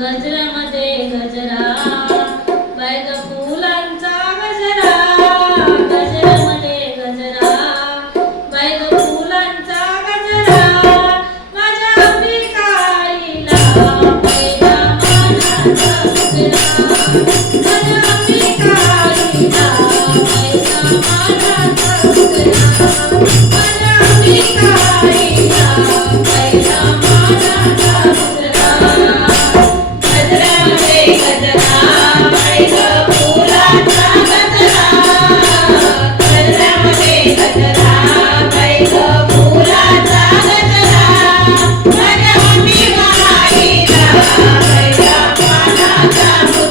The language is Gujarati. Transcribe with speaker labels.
Speaker 1: ગજરામાં તે ગજરા.